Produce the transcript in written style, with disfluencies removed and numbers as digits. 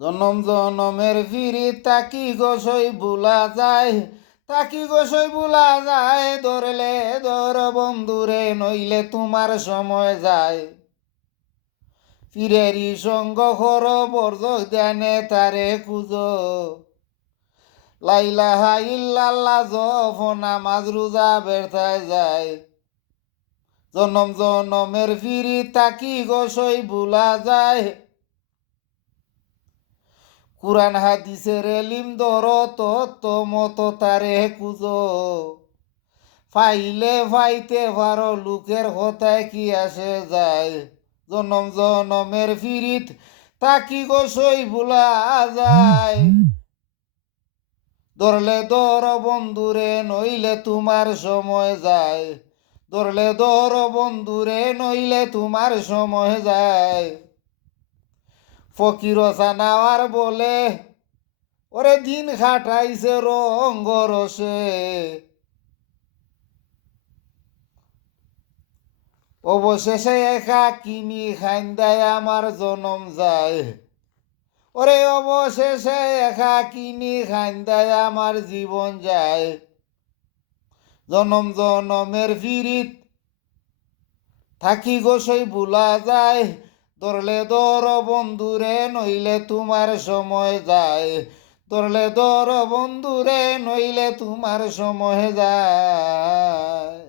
জনম জনমের ফিরি তাকি গোসই ভুলা যায়, তাকি গোসই ভুলা যায়। ধরলে ধর বন্ধুরে, নইলে তোমার সময় যায়। ফিরেরি সঙ্গ হর বর্জ ধ্যানে তারে খুঁজো। লাইলাহা ইল্লাল্লাহ জপ নামাজ রোজা ব্যর্থায় যায়। জনম জনমের ফিরি তাকি গোসই ভুলা যায়। কুরআন হাদিসের এলিম ধর তত্ত্ব মত তারে খুঁজো। ফাইলে ফাইতে পারো লোকের হতায় কি আসে যায়। জনম জনমের ফিরিত তাকি গোসই ভুলা যায়। ধরলে ধর বন্ধুরে, নইলে তোমার সময় যায়। ধরলে ধর বন্ধুরে, নইলে তোমার সময় যায়। ফকির সানাওয়ার বলে, ওরে দিন খাটাইছে রঙ্গ রসে। অবশেষে একা কিনি খাইন্দায় আমার জনম যায়। ওরে অবশেষে একা কিনি খাইন্দায় আমার জীবন যায়। জনম জনমের ফিরিত থাকি গোসই ভুলা যায়। ধরলে ধর বন্ধুরে, নইলে তোমার সময় যায়। ধরলে ধর বন্ধুরে, নইলে তোমার সময় যায়।